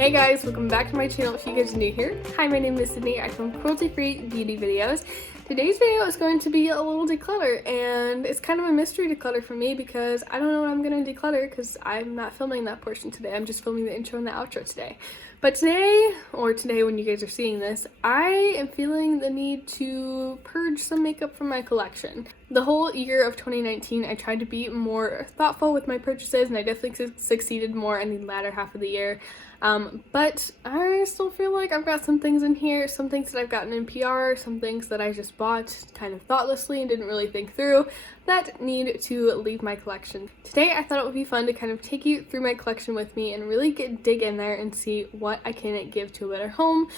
Hey guys, welcome back to my channel if you guys are new here. Hi, my name is Sydney. I film cruelty-free beauty videos. Today's video is going to be a little declutter, and it's kind of a mystery declutter for me because I don't know what I'm going to declutter because I'm not filming that portion today. I'm just filming the intro and the outro today. But today, or today when you guys are seeing this, I am feeling the need to purge some makeup from my collection. The whole year of 2019, I tried to be more thoughtful with my purchases, and I definitely succeeded more in the latter half of the year. But I still feel like I've got some things in here, some things that I've gotten in PR, some things that I just bought kind of thoughtlessly and didn't really think through that need to leave my collection. Today I thought it would be fun to kind of take you through my collection with me and really dig in there and see what I can give to a better home.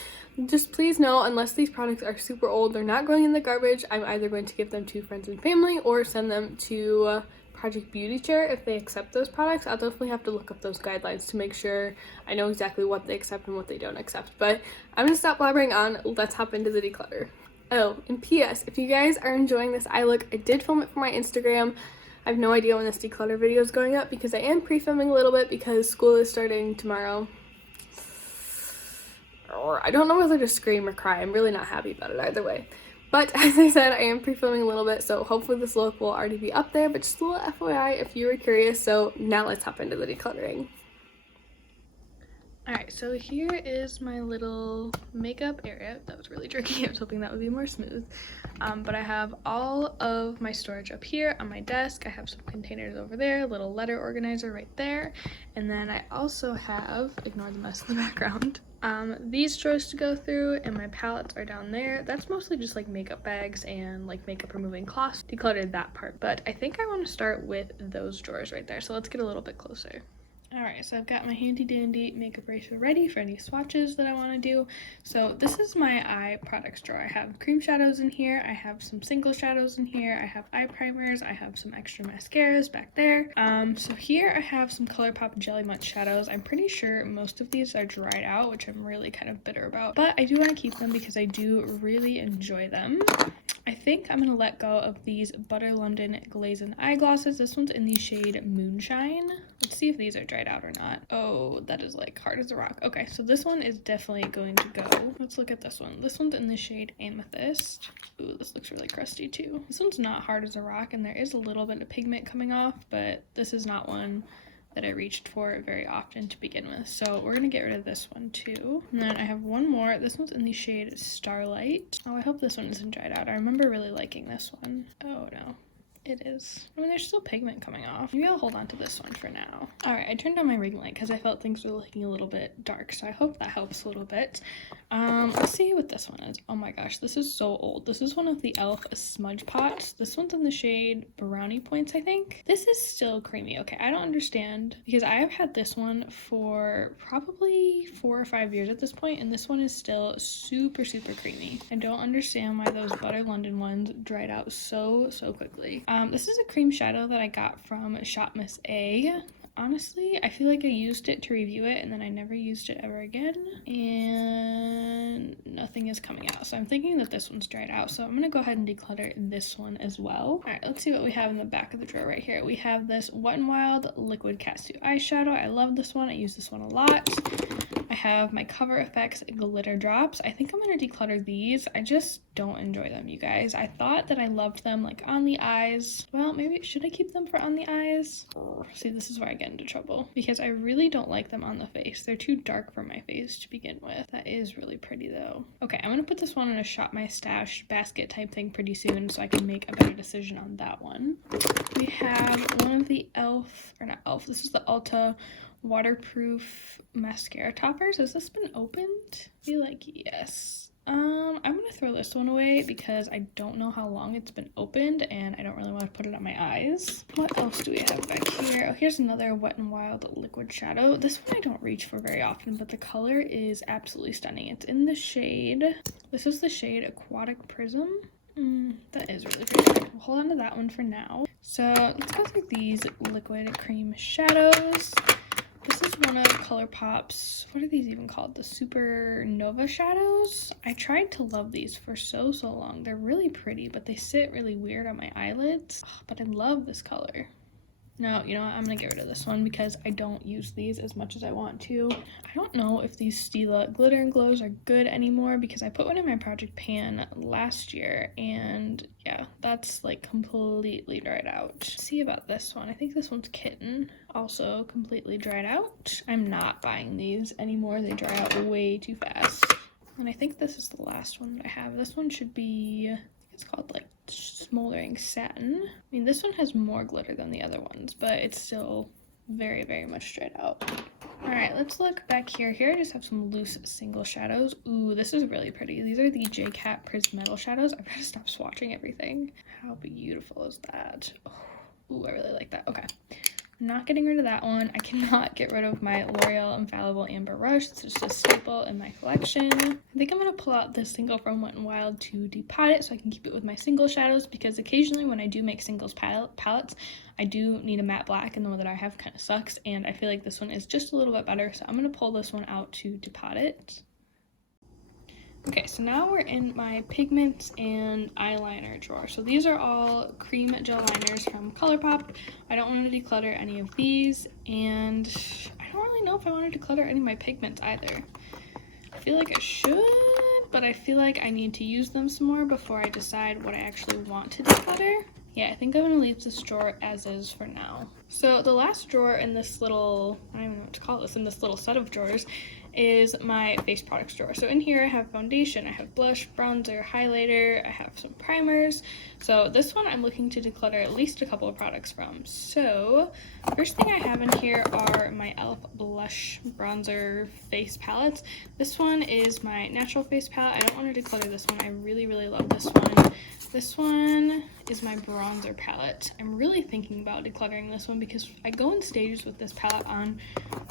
Just please know, unless these products are super old, they're not going in the garbage. I'm either going to give them to friends and family or send them to Project Beauty Chair if they accept those products. I'll definitely have to look up those guidelines to make sure I know exactly what they accept and what they don't accept. But I'm gonna stop blabbering on. Let's hop into the declutter. Oh, and P.S. if you guys are enjoying this eye look, I did film it for my Instagram. I have no idea when this declutter video is going up because I am pre-filming a little bit because school is starting tomorrow. Or I don't know whether to scream or cry. I'm really not happy about it either way. But as I said, I am pre-filming a little bit, so hopefully this look will already be up there, but just a little FYI if you were curious. So now let's hop into the decluttering. Alright, so here is my little makeup area. That was really tricky. I was hoping that would be more smooth. But I have all of my storage up here on my desk. I have some containers over there, a little letter organizer right there. And then I also have, ignore the mess in the background, these drawers to go through, and my palettes are down there. That's mostly just like makeup bags and like makeup removing cloths. Decluttered that part, but I think I want to start with those drawers right there. So let's get a little bit closer. Alright, so I've got my handy dandy makeup eraser ready for any swatches that I want to do. So this is my eye products drawer. I have cream shadows in here, I have some single shadows in here, I have eye primers, I have some extra mascaras back there. So here I have some ColourPop Jelly Munch shadows. I'm pretty sure most of these are dried out, which I'm really kind of bitter about, but I do want to keep them because I do really enjoy them. I think I'm gonna let go of these Butter London Glazing Eyeglosses. This one's in the shade Moonshine. Let's see if these are dried out or not. Oh, that is like hard as a rock. Okay, so this one is definitely going to go. Let's look at this one. This one's in the shade Amethyst. Ooh, this looks really crusty too. This one's not hard as a rock, and there is a little bit of pigment coming off, but this is not one that I reached for very often to begin with. So we're gonna get rid of this one too. And then I have one more. This one's in the shade Starlight. Oh, I hope this one isn't dried out. I remember really liking this one. Oh no. It is. I mean, there's still pigment coming off. Maybe I'll hold on to this one for now. All right, I turned on my ring light because I felt things were looking a little bit dark, so I hope that helps a little bit. Let's see what this one is. Oh my gosh, this is so old. This is one of the e.l.f. smudge pots. This one's in the shade Brownie Points, I think. This is still creamy. Okay, I don't understand because I have had this one for probably 4 or 5 years at this point, and this one is still super creamy. I don't understand why those Butter London ones dried out so quickly. This is a cream shadow that I got from Shop Miss A. Honestly, I feel like I used it to review it and then I never used it ever again, and nothing is coming out. So I'm thinking that this one's dried out. So I'm gonna go ahead and declutter this one as well. All right, let's see what we have in the back of the drawer right here. We have this Wet n Wild Liquid Catsuit eyeshadow. I love this one. I use this one a lot. I have my Cover FX glitter drops. I think I'm gonna declutter these. I just don't enjoy them, you guys. I thought that I loved them like on the eyes. Well, maybe should I keep them for on the eyes? See, this is where I get into trouble because I really don't like them on the face. They're too dark for my face to begin with. That is really pretty though. Okay, I'm gonna put this one in a Shop My Stash basket type thing pretty soon so I can make a better decision on that one. We have one of the e.l.f. or not e.l.f. This is the Ulta waterproof mascara toppers. Has this been opened? I feel like yes. I'm gonna throw this one away because I don't know how long it's been opened and I don't really want to put it on my eyes. What else do we have back here? Oh, here's another Wet n Wild liquid shadow. This one I don't reach for very often, but the color is absolutely stunning. It's in the shade, this is the shade Aquatic Prism. That is really pretty. We'll hold on to that one for now. So let's go through these liquid cream shadows. This is one of ColourPop's, what are these even called? The Supernova shadows? I tried to love these for so long. They're really pretty, but they sit really weird on my eyelids. Oh, but I love this color. No, you know what? I'm gonna get rid of this one because I don't use these as much as I want to. I don't know if these Stila glitter and glows are good anymore because I put one in my project pan last year and yeah, that's like completely dried out. Let's see about this one. I think this one's Kitten. Also completely dried out. I'm not buying these anymore. They dry out way too fast. And I think this is the last one that I have. This one should be, it's called like Smoldering Satin. I mean, this one has more glitter than the other ones, but it's still very, very much dried out. All right, let's look back here. Here I just have some loose single shadows. Ooh, this is really pretty. These are the J-Cat Prismetal shadows. I've got to stop swatching everything. How beautiful is that? Oh, ooh, I really like that. Okay. Not getting rid of that one. I cannot get rid of my L'Oreal Infallible Amber Rush. It's just a staple in my collection. I think I'm going to pull out this single from Wet n Wild to depot it so I can keep it with my single shadows, because occasionally when I do make singles palettes, I do need a matte black, and the one that I have kind of sucks, and I feel like this one is just a little bit better, so I'm going to pull this one out to depot it. Okay, so now we're in my pigments and eyeliner drawer. So these are all cream gel liners from ColourPop. I don't want to declutter any of these, and I don't really know if I want to declutter any of my pigments either. I feel like I should, but I feel like I need to use them some more before I decide what I actually want to declutter. Yeah, I think I'm going to leave this drawer as is for now. So the last drawer in this little, I don't even know what to call this, in this little set of drawers is my face products drawer. So in here I have foundation, I have blush, bronzer, highlighter, I have some primers. So this one I'm looking to declutter at least a couple of products from. So first thing I have in here are my e.l.f. blush bronzer face palettes. This one is my natural face palette. I don't want to declutter this one. I really, really love this one. This one is my bronzer palette. I'm really thinking about decluttering this one because I go in stages with this palette on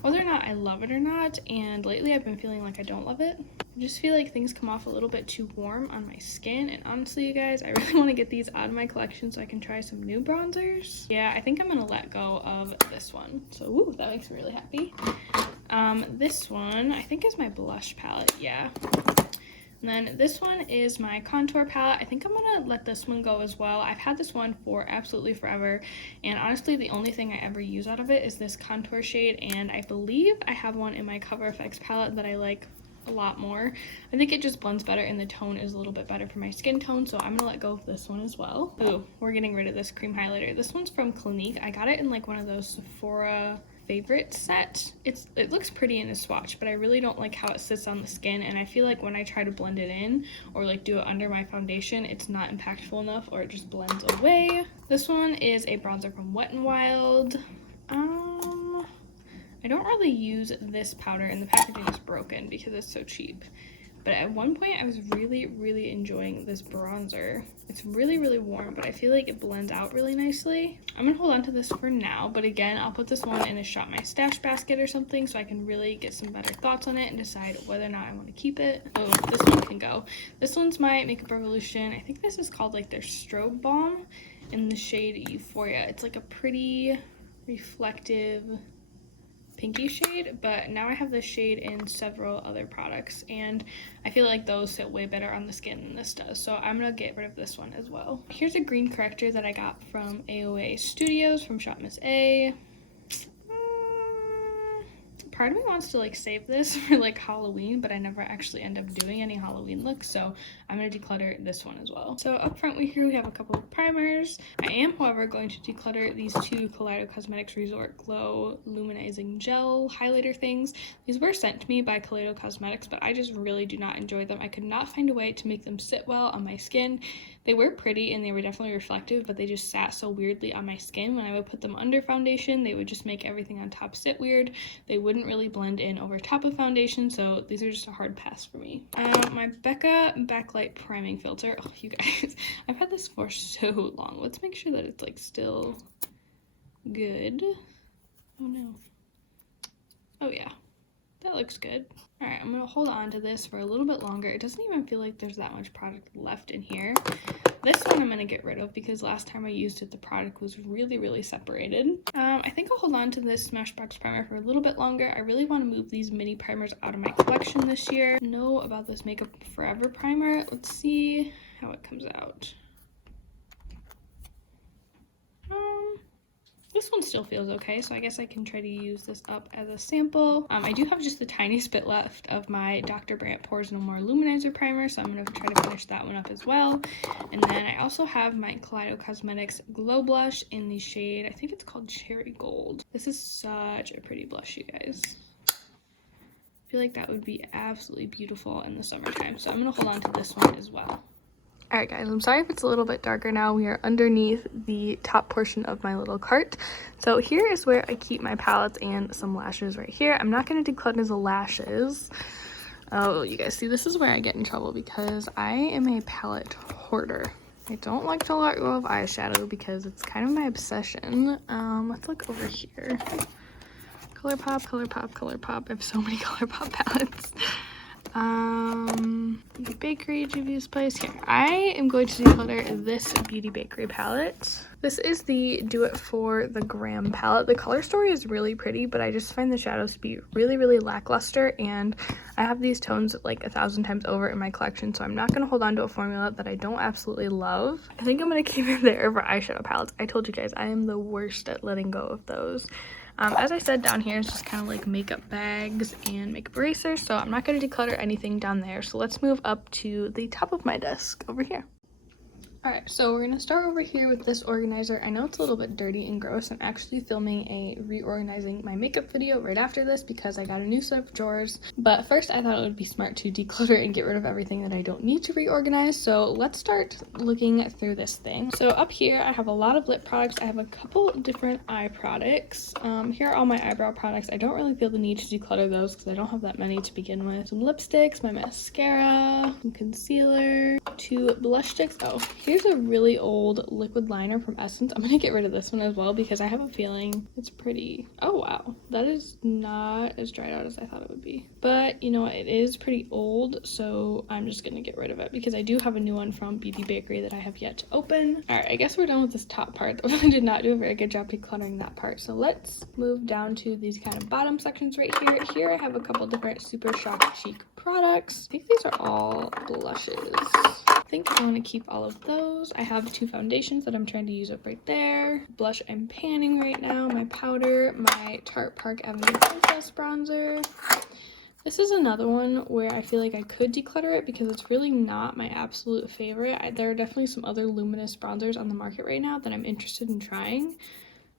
whether or not I love it or not, and lately I've been feeling like I don't love it. I just feel like things come off a little bit too warm on my skin, and honestly, you guys, I really want to get these out of my collection so I can try some new bronzers. Yeah, I think I'm gonna let go of this one. So, ooh, that makes me really happy. This one, I think is my blush palette, yeah. And then this one is my contour palette. I think I'm gonna let this one go as well. I've had this one for absolutely forever, and honestly the only thing I ever use out of it is this contour shade, and I believe I have one in my Cover FX palette that I like a lot more. I think it just blends better and the tone is a little bit better for my skin tone, so I'm gonna let go of this one as well. Ooh, we're getting rid of this cream highlighter. This one's from Clinique. I got it in like one of those Sephora favorite set. It looks pretty in a swatch, but I really don't like how it sits on the skin, and I feel like when I try to blend it in or like do it under my foundation, it's not impactful enough, or it just blends away. This one is a bronzer from Wet n Wild. I don't really use this powder, and the packaging is broken because it's so cheap. But at one point I was really, really enjoying this bronzer. It's really, really warm, but I feel like it blends out really nicely. I'm gonna hold on to this for now, but again, I'll put this one in a Shop My Stash basket or something so I can really get some better thoughts on it and decide whether or not I want to keep it. Oh, this one can go. This one's my Makeup Revolution. I think this is called like their Strobe Balm in the shade Euphoria. It's like a pretty reflective pinky shade, but now I have this shade in several other products, and I feel like those sit way better on the skin than this does, so I'm gonna get rid of this one as well. Here's a green corrector that I got from AOA Studios from Shop Miss A. Part of me wants to like save this for like Halloween, but I never actually end up doing any Halloween looks, so I'm going to declutter this one as well. So up front here we have a couple of primers. I am, however, going to declutter these two Kaleido Cosmetics Resort Glow Luminizing Gel highlighter things. These were sent to me by Kaleido Cosmetics, but I just really do not enjoy them. I could not find a way to make them sit well on my skin. They were pretty and they were definitely reflective, but they just sat so weirdly on my skin. When I would put them under foundation, they would just make everything on top sit weird. They wouldn't really blend in over top of foundation, so these are just a hard pass for me. My Becca Backlight Priming Filter. Oh, you guys, I've had this for so long. Let's make sure that it's like still good. Oh no. Oh yeah, that looks good. All right, I'm gonna hold on to this for a little bit longer. It doesn't even feel like there's that much product left in here. This one I'm gonna get rid of because last time I used it, the product was really, really separated. I think I'll hold on to this Smashbox primer for a little bit longer. I really want to move these mini primers out of my collection this year. I know about this Makeup Forever primer. Let's see how it comes out. this one still feels okay, so I guess I can try to use this up as a sample. I do have just the tiniest bit left of my Dr. Brandt Pores No More Luminizer Primer, so I'm going to try to finish that one up as well. And then I also have my Kaleido Cosmetics Glow Blush in the shade, I think it's called Cherry Gold. This is such a pretty blush, you guys. I feel like that would be absolutely beautiful in the summertime, so I'm going to hold on to this one as well. Alright guys, I'm sorry if it's a little bit darker now. We are underneath the top portion of my little cart. So here is where I keep my palettes and some lashes right here. I'm not going to declutter the lashes. Oh, you guys see, this is where I get in trouble because I am a palette hoarder. I don't like to let go of eyeshadow because it's kind of my obsession. Let's look over here. ColourPop, ColourPop, ColourPop. I have so many ColourPop palettes. Beauty Bakery, Juvia's Place. Here, I am going to declutter this Beauty Bakery palette. This is the Do It For the Gram palette. The color story is really pretty, but I just find the shadows to be really, really lackluster, and I have these tones like 1,000 times over in my collection, so I'm not going to hold on to a formula that I don't absolutely love. I think I'm going to keep it there for eyeshadow palettes. I told you guys, I am the worst at letting go of those. As I said, down here is just kind of like makeup bags and makeup erasers, so I'm not going to declutter anything down there. So let's move up to the top of my desk over here. Alright, so we're going to start over here with this organizer. I know it's a little bit dirty and gross. I'm actually filming a reorganizing my makeup video right after this because I got a new set of drawers. But first I thought it would be smart to declutter and get rid of everything that I don't need to reorganize. So let's start looking through this thing. So up here I have a lot of lip products. I have a couple different eye products. Here are all my eyebrow products. I don't really feel the need to declutter those because I don't have that many to begin with. Some lipsticks, my mascara, some concealer, 2 blush sticks. Oh, here's a really old liquid liner from Essence. I'm gonna get rid of this one as well because I have a feeling it's pretty. Oh wow, that is not as dried out as I thought it would be. But you know what, it is pretty old, so I'm just gonna get rid of it because I do have a new one from Beauty Bakery that I have yet to open. Alright, I guess we're done with this top part. I did not do a very good job decluttering that part. So let's move down to these kind of bottom sections right here. Here I have a couple different Super Shock Cheek products. I think these are all blushes. I think I want to keep all of those. I have 2 foundations that I'm trying to use up right there. Blush I'm panning right now. My powder, my Tarte Park Avenue Princess bronzer. This is another one where I feel like I could declutter it because it's really not my absolute favorite. There are definitely some other luminous bronzers on the market right now that I'm interested in trying,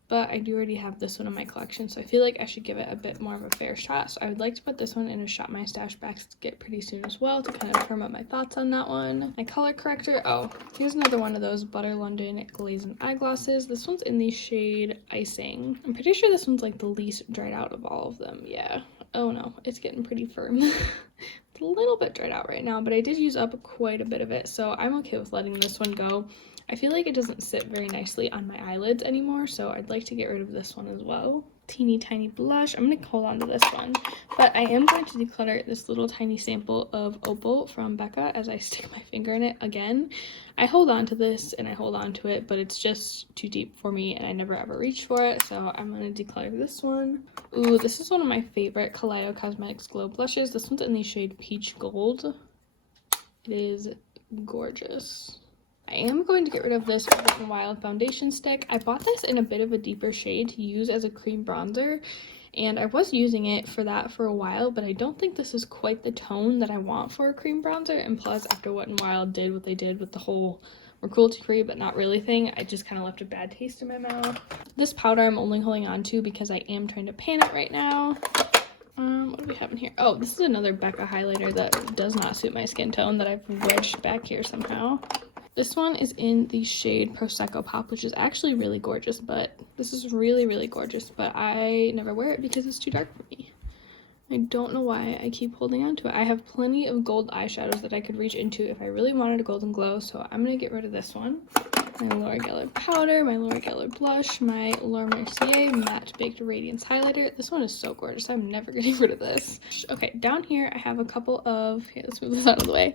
but I do already have this one in my collection, so I feel like I should give it a bit more of a fair shot. So I would like to put this one in a Shop My Stash basket pretty soon as well to kind of firm up my thoughts on that one. My color corrector, oh, here's another one of those Butter London Glazing Eyeglosses. This one's in the shade Icing. I'm pretty sure this one's like the least dried out of all of them, yeah. Oh no, it's getting pretty firm. It's a little bit dried out right now, but I did use up quite a bit of it, so I'm okay with letting this one go. I feel like it doesn't sit very nicely on my eyelids anymore, so I'd like to get rid of this one as well. Teeny tiny blush. I'm going to hold on to this one, but I am going to declutter this little tiny sample of Opal from Becca as I stick my finger in it again. I hold on to this and I hold on to it, but it's just too deep for me and I never ever reach for it, so I'm going to declutter this one. Ooh, this is one of my favorite Kaleido Cosmetics Glow Blushes. This one's in the shade Peach Gold. It is gorgeous. I am going to get rid of this Wet n Wild foundation stick. I bought this in a bit of a deeper shade to use as a cream bronzer, and I was using it for that for a while, but I don't think this is quite the tone that I want for a cream bronzer, and plus after Wet n Wild did what they did with the whole we're cruelty-free but not really thing, I just kind of left a bad taste in my mouth. This powder I'm only holding on to because I am trying to pan it right now. What do we have in here? Oh, this is another Becca highlighter that does not suit my skin tone that I've wedged back here somehow. This one is in the shade Prosecco Pop, which is actually really gorgeous, but this is really, really gorgeous, but I never wear it because it's too dark for me. I don't know why I keep holding on to it. I have plenty of gold eyeshadows that I could reach into if I really wanted a golden glow, so I'm going to get rid of this one. My Laura Geller powder, my Laura Geller blush, my Laura Mercier Matte Baked Radiance highlighter. This one is so gorgeous. I'm never getting rid of this. Okay, down here I have a couple of, here, let's move this out of the way,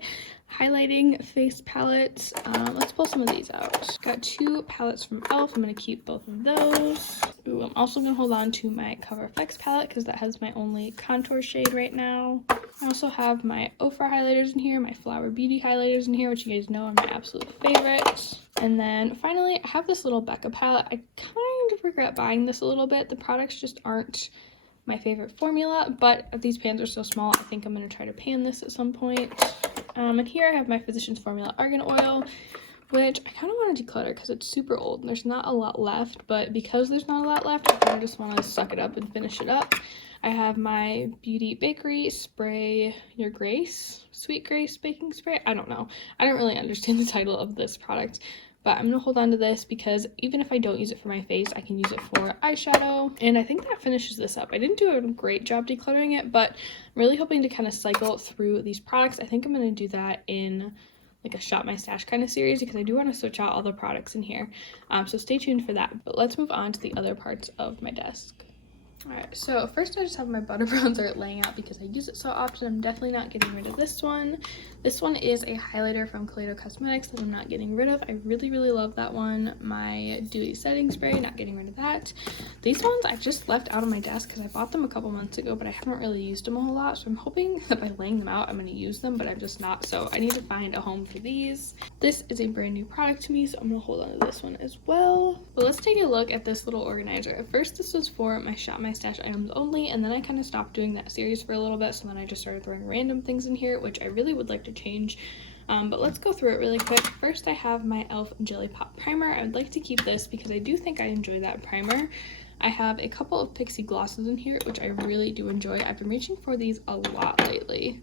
highlighting face palettes. Let's pull some of these out. Got 2 palettes from e.l.f. I'm going to keep both of those. Ooh, I'm also going to hold on to my Cover FX palette because that has my only contour shade right now. I also have my Ofra highlighters in here, my Flower Beauty highlighters in here, which you guys know are my absolute favorite. And then finally, I have this little Becca palette. I kind of regret buying this a little bit. The products just aren't my favorite formula, but these pans are so small, I think I'm going to try to pan this at some point. And here I have my Physicians Formula Argan Oil, which I kind of want to declutter because it's super old and there's not a lot left, but because there's not a lot left, I kind of just want to suck it up and finish it up. I have my Beauty Bakery Spray Your Grace, Sweet Grace Baking Spray. I don't know. I don't really understand the title of this product, but I'm going to hold on to this because even if I don't use it for my face, I can use it for eyeshadow. And I think that finishes this up. I didn't do a great job decluttering it, but I'm really hoping to kind of cycle through these products. I think I'm going to do that in like a shop my stash kind of series because I do want to switch out all the products in here. So stay tuned for that. But let's move on to the other parts of my desk. Alright, so first I just have my butter bronzer laying out because I use it so often. I'm definitely not getting rid of this one. This one is a highlighter from Kaleido Cosmetics that I'm not getting rid of. I really, really love that one. My Dewy Setting Spray, not getting rid of that. These ones I just left out on my desk because I bought them a couple months ago, but I haven't really used them a whole lot. So I'm hoping that by laying them out, I'm going to use them, but I'm just not. So I need to find a home for these. This is a brand new product to me, so I'm going to hold on to this one as well. But let's take a look at this little organizer. At first, this was for my shop my stash items only, and then I kind of stopped doing that series for a little bit, so then I just started throwing random things in here, which I really would like to change. But let's go through it really quick. First, I have my e.l.f. Jelly Pop Primer. I would like to keep this because I do think I enjoy that primer. I have a couple of Pixie glosses in here, which I really do enjoy. I've been reaching for these a lot lately.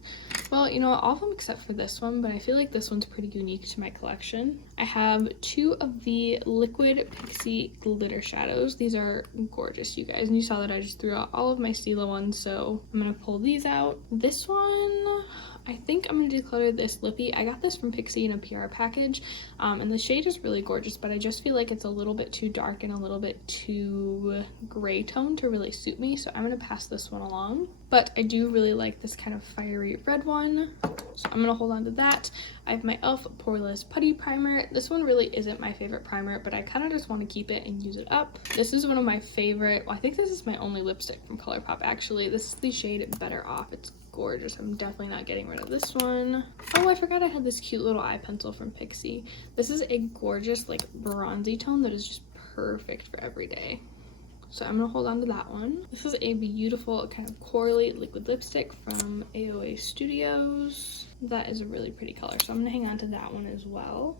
Well, you know, all of them except for this one, but I feel like this one's pretty unique to my collection. I have 2 of the liquid Pixie glitter shadows. These are gorgeous, you guys. And you saw that I just threw out all of my Stila ones, so I'm going to pull these out. This one, I think I'm going to declutter this lippy. I got this from Pixie in a PR package, and the shade is really gorgeous, but I just feel like it's a little bit too dark and a little bit too gray tone to really suit me, so I'm going to pass this one along. But I do really like this kind of fiery red one, so I'm going to hold on to that. I have my e.l.f. Poreless Putty Primer. This one really isn't my favorite primer, but I kind of just want to keep it and use it up. This is one of my favorite, well, I think this is my only lipstick from ColourPop actually. This is the shade Better Off. It's gorgeous. I'm definitely not getting rid of this one. Oh, I forgot I had this cute little eye pencil from Pixie. This is a gorgeous like bronzy tone that is just perfect for every day. So I'm gonna hold on to that one. This is a beautiful kind of corally liquid lipstick from AOA Studios. That is a really pretty color, so I'm gonna hang on to that one as well.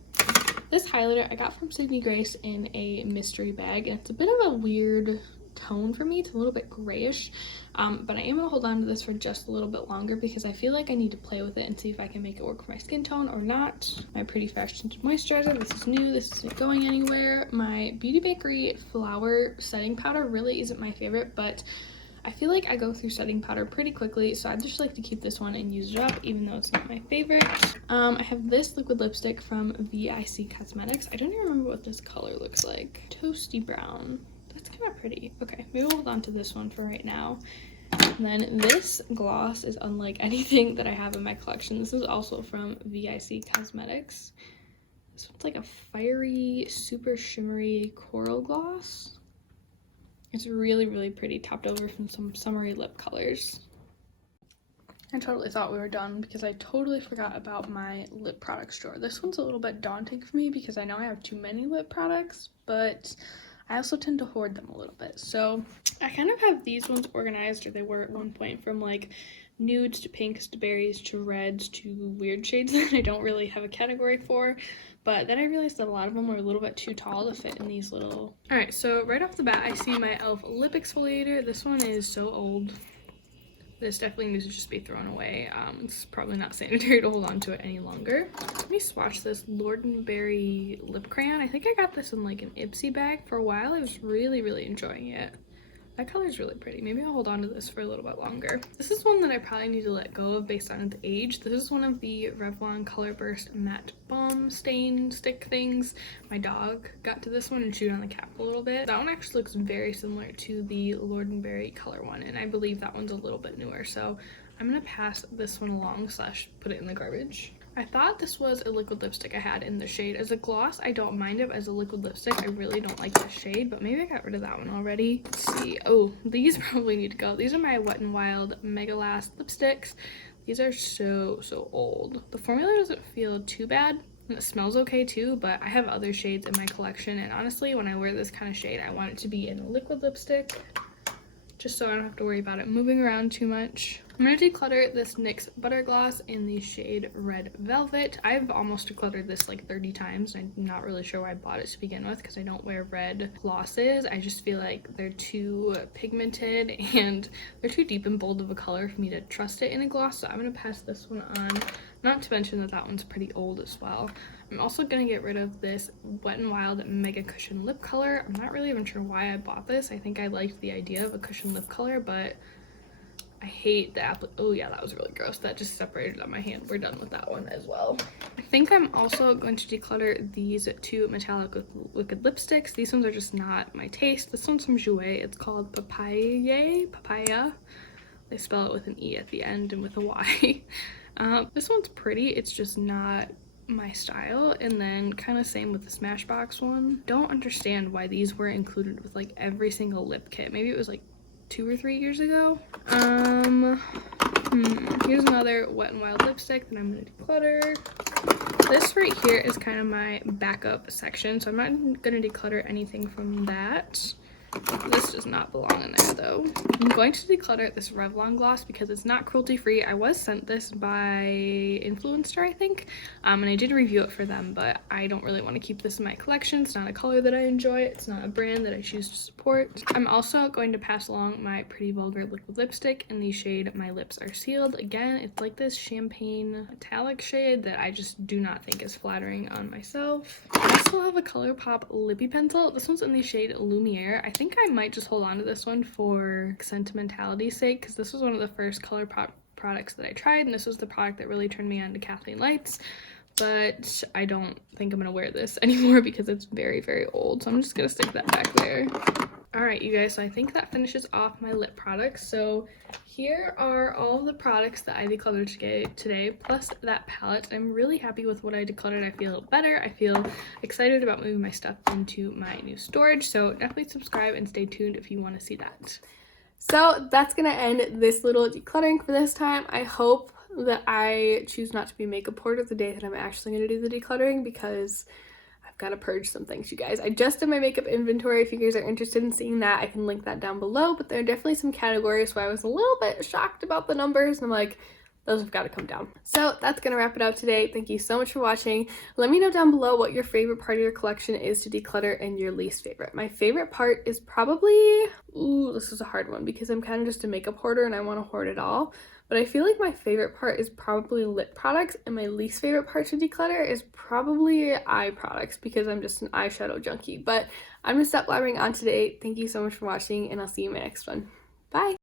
This highlighter I got from Sydney Grace in a mystery bag, and it's a bit of a weird tone for me. It's a little bit grayish, but I am gonna hold on to this for just a little bit longer because I feel like I need to play with it and see if I can make it work for my skin tone or not. My Pretty Fresh Tinted Moisturizer, this is new, this isn't going anywhere. My Beauty Bakery Flower Setting Powder really isn't my favorite, but I feel like I go through setting powder pretty quickly, so I'd just like to keep this one and use it up, even though it's not my favorite. I have this liquid lipstick from VIC Cosmetics. I don't even remember what this color looks like. Toasty brown. That's kind of pretty. Okay, maybe we'll hold on to this one for right now. And then this gloss is unlike anything that I have in my collection. This is also from VIC Cosmetics. This one's like a fiery, super shimmery coral gloss. It's really, really pretty, topped over from some summery lip colors. I totally thought we were done because I totally forgot about my lip products drawer. This one's a little bit daunting for me because I know I have too many lip products, but I also tend to hoard them a little bit. So I kind of have these ones organized, or they were at one point, from like nudes to pinks to berries to reds to weird shades that I don't really have a category for. But then I realized that a lot of them were a little bit too tall to fit in these little... Alright, so right off the bat, I see my e.l.f. lip exfoliator. This one is so old. This definitely needs to just be thrown away. It's probably not sanitary to hold on to it any longer. Let me swatch this Lord & Berry lip crayon. I think I got this in like an Ipsy bag for a while. I was really, really enjoying it. That color is really pretty. Maybe I'll hold on to this for a little bit longer. This is one that I probably need to let go of based on its age. This is one of the Revlon Color Burst Matte Balm Stain Stick things. My dog got to this one and chewed on the cap a little bit. That one actually looks very similar to the Lord & Berry color one, and I believe that one's a little bit newer. So I'm gonna pass this one along / put it in the garbage. I thought this was a liquid lipstick I had in the shade. As a gloss, I don't mind it. As a liquid lipstick, I really don't like this shade, but maybe I got rid of that one already. Let's see. Oh, these probably need to go. These are my Wet n Wild Mega Last lipsticks. These are so old. The formula doesn't feel too bad. And it smells okay too, but I have other shades in my collection, and honestly, when I wear this kind of shade, I want it to be in a liquid lipstick, just so I don't have to worry about it moving around too much. I'm going to declutter this NYX Butter Gloss in the shade Red Velvet. I've almost decluttered this like 30 times. I'm not really sure why I bought it to begin with because I don't wear red glosses. I just feel like they're too pigmented and they're too deep and bold of a color for me to trust it in a gloss, so I'm going to pass this one on. Not to mention that that one's pretty old as well. I'm also going to get rid of this Wet n Wild Mega Cushion Lip Color. I'm not really even sure why I bought this. I think I liked the idea of a cushion lip color, but I hate the oh yeah, that was really gross. That just separated on my hand. We're done with that one as well. I think I'm also going to declutter these two metallic liquid lipsticks. These ones are just not my taste. This one's from Jouer. It's called Papaya. They spell it with an E at the end and with a Y. This one's pretty. It's just not my style. And then kind of same with the Smashbox one. Don't understand why these were included with like every single lip kit. Maybe it was like 2 or 3 years ago. Here's another Wet n Wild lipstick that I'm going to declutter. This right here is kind of my backup section, so I'm not going to declutter anything from that. This does not belong in there though. I'm going to declutter this Revlon gloss because it's not cruelty free. I was sent this by Influencer, I think, and I did review it for them, but I don't really want to keep this in my collection. It's not a color that I enjoy. It's not a brand that I choose to support. I'm also going to pass along my Pretty Vulgar liquid lipstick in the shade My Lips Are Sealed. Again, it's like this champagne metallic shade that I just do not think is flattering on myself. I also have a ColourPop lippy pencil. This one's in the shade Lumiere. I think I might just hold on to this one for sentimentality's sake because this was one of the first ColourPop products that I tried, and this was the product that really turned me on to Kathleen Lights, but I don't think I'm gonna wear this anymore because it's very, very old, so I'm just gonna stick that back there. All right, you guys, so I think that finishes off my lip products. So here are all of the products that I decluttered today, plus that palette. I'm really happy with what I decluttered. I feel better. I feel excited about moving my stuff into my new storage. So definitely subscribe and stay tuned if you want to see that. So that's going to end this little decluttering for this time. I hope that I choose not to be makeup hoarder the day that I'm actually going to do the decluttering because I've got to purge some things, you guys. I just did my makeup inventory. If you guys are interested in seeing that, I can link that down below, but there are definitely some categories where I was a little bit shocked about the numbers, and I'm like, those have got to come down. So that's gonna wrap it up today. Thank you so much for watching. Let me know down below what your favorite part of your collection is to declutter and your least favorite. My favorite part is probably, this is a hard one because I'm kind of just a makeup hoarder and I want to hoard it all. But I feel like my favorite part is probably lip products, and my least favorite part to declutter is probably eye products because I'm just an eyeshadow junkie. But I'm gonna stop blabbering on today. Thank you so much for watching, and I'll see you in my next one. Bye!